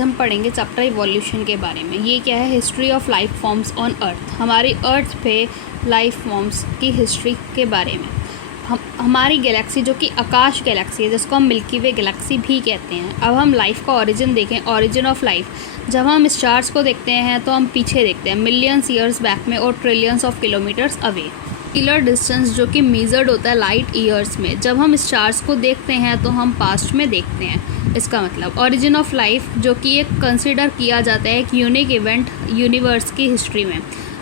आज हम पढ़ेंगे चैप्टर इवोल्यूशन के बारे में। ये क्या है? History of life forms on earth. हमारी अर्थ पे लाइफ फॉर्म्स की हिस्ट्री के बारे में। हमारी गैलेक्सी जो कि आकाश गैलेक्सी है, जिसको हम मिल्की वे गैलेक्सी भी कहते हैं। अब हम लाइफ का ओरिजिन देखें, ओरिजिन ऑफ लाइफ। जब हम स्टार्स को देखते हैं तो हम पीछे देखते हैं मिलियंस ईयर्स बैक में और trillions of kilometres away. Killer distance जो कि मेजर्ड होता है लाइट ईयर्स में। जब हम स्टार्स को देखते हैं तो हम पास्ट में देखते हैं। इसका मतलब ओरिजिन ऑफ लाइफ जो कि एक कंसिडर किया जाता है एक यूनिक इवेंट यूनिवर्स की हिस्ट्री में।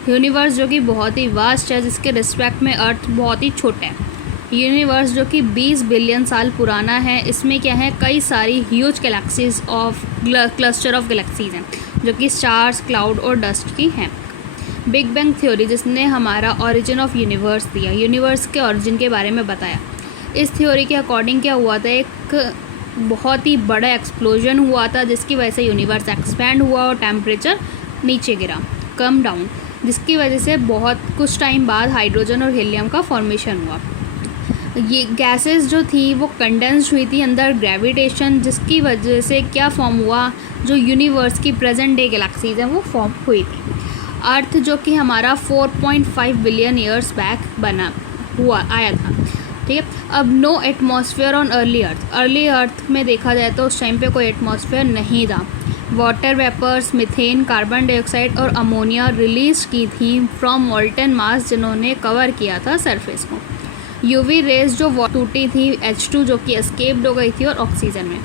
यूनिवर्स जो कि बहुत ही वास्ट है, जिसके रिस्पेक्ट में अर्थ बहुत ही छोटा है। यूनिवर्स जो कि 20 बिलियन साल पुराना है। इसमें क्या है, कई सारी huge galaxies of cluster of galaxies हैं जो कि स्टार्स, क्लाउड और डस्ट की हैं। बिग बैंग थ्योरी जिसने हमारा ओरिजिन ऑफ यूनिवर्स दिया, यूनिवर्स के ओरिजिन के बारे में बताया। इस थ्योरी के अकॉर्डिंग क्या हुआ था, एक बहुत ही बड़ा एक्सप्लोजन हुआ था जिसकी वजह से यूनिवर्स एक्सपैंड हुआ और टेम्परेचर नीचे गिरा, कम डाउन, जिसकी वजह से बहुत कुछ टाइम बाद हाइड्रोजन और हीलियम का फॉर्मेशन हुआ। ये गैसेस जो थी वो कंडेंस्ड हुई थी अंदर ग्रेविटेशन, जिसकी वजह से क्या फॉर्म हुआ, जो यूनिवर्स की प्रेजेंट डे गैलेक्सीज हैं वो फॉर्म हुई थी। अर्थ जो कि हमारा 4.5 बिलियन ईयर्स बैक बना हुआ आया था, ठीक है। अब no atmosphere on early earth में देखा जाए तो उस टाइम पे कोई एटमॉस्फेयर नहीं था। Water vapours, methane, carbon dioxide और अमोनिया रिलीज की थी फ्रॉम मोल्टन मास, जिन्होंने कवर किया था सरफेस को। यूवी रेज जो टूटी थी, H2 जो कि एस्केप्ड हो गई थी, और ऑक्सीजन में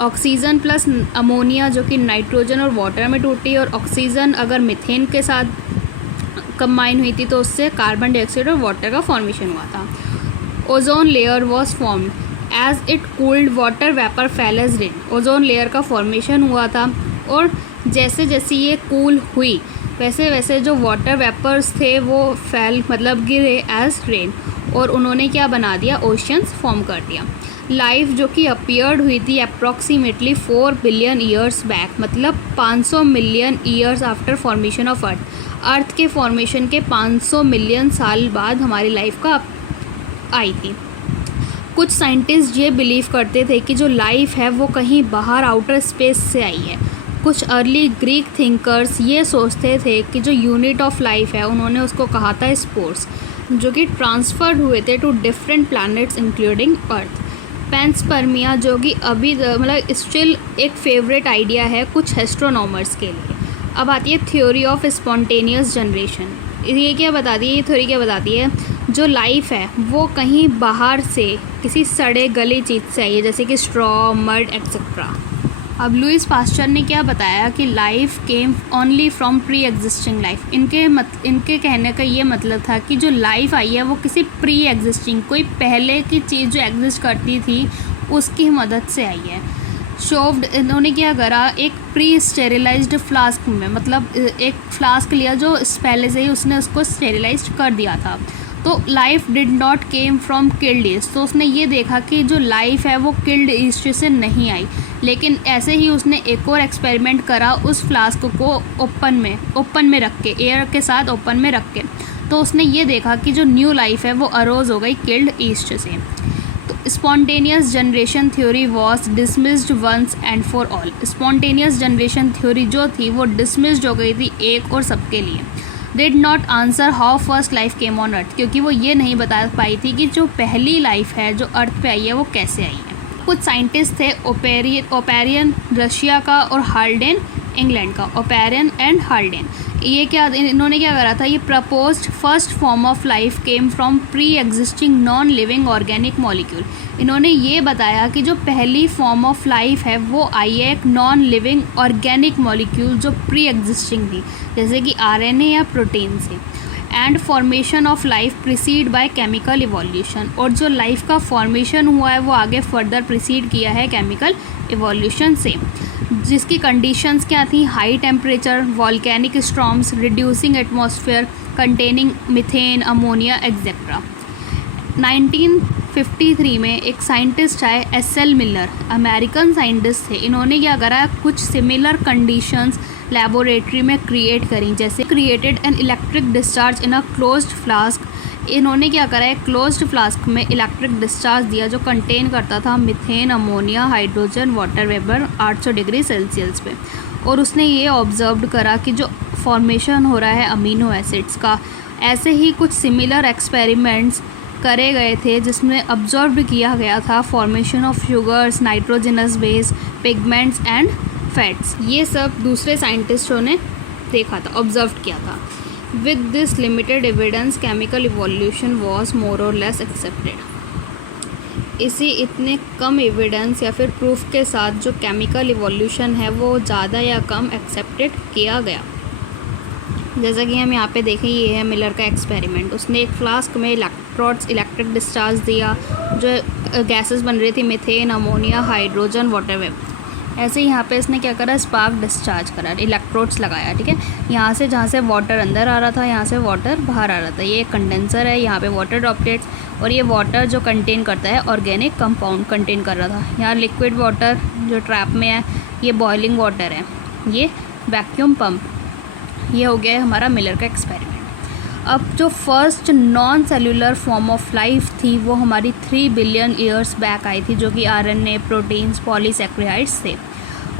ऑक्सीजन प्लस अमोनिया जो कि नाइट्रोजन और वाटर में टूटी, और ऑक्सीजन अगर मीथेन के साथ कंबाइन हुई थी तो उससे कार्बन डाइऑक्साइड और वाटर का फॉर्मेशन हुआ था। Ozone layer was formed as it cooled, water vapour fell as rain. Ozone layer का फॉर्मेशन हुआ था और जैसे जैसे ये कूल हुई वैसे वैसे जो वाटर वेपर्स थे वो फेल मतलब गिरे एज रेन, और उन्होंने क्या बना दिया, ओशियंस फॉर्म कर दिया। लाइफ जो कि अपीयर्ड हुई थी अप्रॉक्सीमेटली 4 बिलियन ईयर्स बैक, मतलब 500 million years after formation of earth. Earth के फॉर्मेशन के 500 मिलियन साल बाद हमारी लाइफ का आई थी। कुछ साइंटिस्ट ये बिलीव करते थे कि जो लाइफ है वो कहीं बाहर आउटर स्पेस से आई है। कुछ अर्ली ग्रीक थिंकर्स ये सोचते थे कि जो यूनिट ऑफ लाइफ है उन्होंने उसको कहा था स्पोर्स, जो कि ट्रांसफर्ड हुए थे टू डिफरेंट प्लैनेट्स इंक्लूडिंग अर्थ। पेंसपर्मिया जो कि अभी मतलब स्टिल एक फेवरेट आइडिया है कुछ एस्ट्रोनॉमर्स के लिए। अब आती है थ्योरी ऑफ स्पॉन्टेनियस जनरेशन। ये क्या बताती है, ये थ्योरी क्या बताती है, जो लाइफ है वो कहीं बाहर से किसी सड़े गले चीज़ से आई है, जैसे कि स्ट्रॉ, मड एक्सेट्रा। अब लुइस पास्चर ने क्या बताया कि life came only from pre existing life. इनके कहने का ये मतलब था कि जो लाइफ आई है वो किसी प्री एग्जिस्टिंग, कोई पहले की चीज़ जो एग्जिस्ट करती थी उसकी मदद से आई है। शोव्ड, इन्होंने क्या करा, एक प्री स्टेरिलाइज्ड फ्लास्क में, मतलब एक फ्लास्क लिया जो पहले से ही उसने उसको स्टेरिलाइज कर दिया था। तो life did not came from killed east, तो उसने ये देखा कि जो लाइफ है वो किल्ड ईस्ट से नहीं आई। लेकिन ऐसे ही उसने एक और एक्सपेरिमेंट करा उस फ्लास्क को ओपन में रख के, एयर के साथ ओपन में रख के, तो उसने ये देखा कि जो न्यू लाइफ है वो अरोज हो गई किल्ड ईस्ट से। तो spontaneous generation theory was dismissed once and for all. Spontaneous generation theory जो थी वो डिसमिस्ड हो गई थी एक और सबके लिए। Did not answer how first life came on earth, क्योंकि वो ये नहीं बता पाई थी कि जो पहली लाइफ है जो अर्थ पे आई है वो कैसे आई है। कुछ साइंटिस्ट थे, ओपेरियन रशिया का और हाल्डेन इंग्लैंड का। ओपेरियन एंड हाल्डेन इन्होंने क्या करा था, ये proposed first form of life came from pre existing non living organic molecule. इन्होंने ये बताया कि जो पहली फॉर्म ऑफ लाइफ है वो आई है एक नॉन लिविंग ऑर्गेनिक मॉलिक्यूल जो प्री एग्जिस्टिंग थी, जैसे कि RNA या प्रोटीन से। And formation of life precede by chemical evolution, और जो लाइफ का फॉर्मेशन हुआ है वो आगे फर्दर प्रिसीड किया है केमिकल इवोल्यूशन से, जिसकी कंडीशंस क्या थी, high temperature, volcanic storms, reducing atmosphere containing methane, ammonia etcetera. 1953 में एक साइंटिस्ट आए, SL मिलर, अमेरिकन साइंटिस्ट थे। इन्होंने क्या करा, कुछ सिमिलर कंडीशंस लेबोरेटरी में क्रिएट करी, जैसे created an electric discharge in a closed flask इन्होंने क्या करा है, क्लोज्ड फ्लास्क में इलेक्ट्रिक डिस्चार्ज दिया जो कंटेन करता था methane, ammonia, hydrogen, water vapour 800 degree Celsius पे। और उसने ये ऑब्जर्व करा कि जो फॉर्मेशन हो रहा है अमीनो एसिड्स का, ऐसे ही कुछ सिमिलर एक्सपेरिमेंट्स करे गए थे जिसमें ऑब्जर्व किया गया था formation of sugars, nitrogenous base, pigments and fats. ये सब दूसरे साइंटिस्टों ने देखा था, ऑब्जर्व किया था। With this limited evidence chemical evolution was more और लेस एक्सेप्टेड। इसी इतने कम एविडेंस या फिर प्रूफ के साथ जो केमिकल इवोल्यूशन है वो ज़्यादा या कम एक्सेप्टेड किया गया। जैसा कि हम यहाँ पे देखें, ये है मिलर का एक्सपेरिमेंट। उसने एक फ्लास्क में इलेक्ट्रिक डिस्चार्ज दिया, जो गैसेस बन रही थी methane, ammonia, hydrogen, water vapour. ऐसे ही यहाँ पे इसने क्या करा, स्पार्क डिस्चार्ज करा, इलेक्ट्रोड्स लगाया, ठीक है। यहाँ से जहाँ से वाटर अंदर आ रहा था, यहाँ से वाटर बाहर आ रहा था। ये एक कंडेंसर है, यहाँ पे वाटर ड्रॉपलेट्स, और ये वाटर जो कंटेन करता है ऑर्गेनिक कंपाउंड कंटेन कर रहा था। यहाँ लिक्विड वाटर जो ट्रैप में है, ये बॉइलिंग वाटर है, ये वैक्यूम पंप। ये हो गया है हमारा मिलर का एक्सपेरिमेंट। अब जो first non cellular form of life थी वो हमारी 3 बिलियन ईयर्स बैक आई थी, जो कि आरएनए, प्रोटीन्स, पॉलीसैकेराइड्स थे।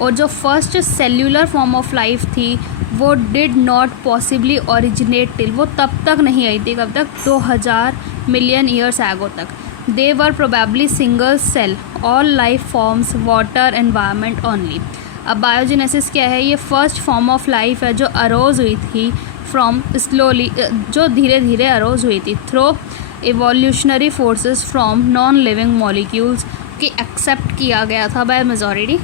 और जो first cellular form of life थी वो did not possibly originate till, वो तब तक नहीं आई थी, कब तक, 2000 मिलियन ईयर्स एगो तक। They were probably single cell, all life forms, water, environment only. अब बायोजेनेसिस क्या है, ये फर्स्ट फॉर्म ऑफ लाइफ है जो अरोज हुई थी फ्रॉम स्लोली, जो धीरे धीरे अरोज हुई थी through evolutionary forces from non living molecules, कि एक्सेप्ट किया गया था बाय मेजॉरिटी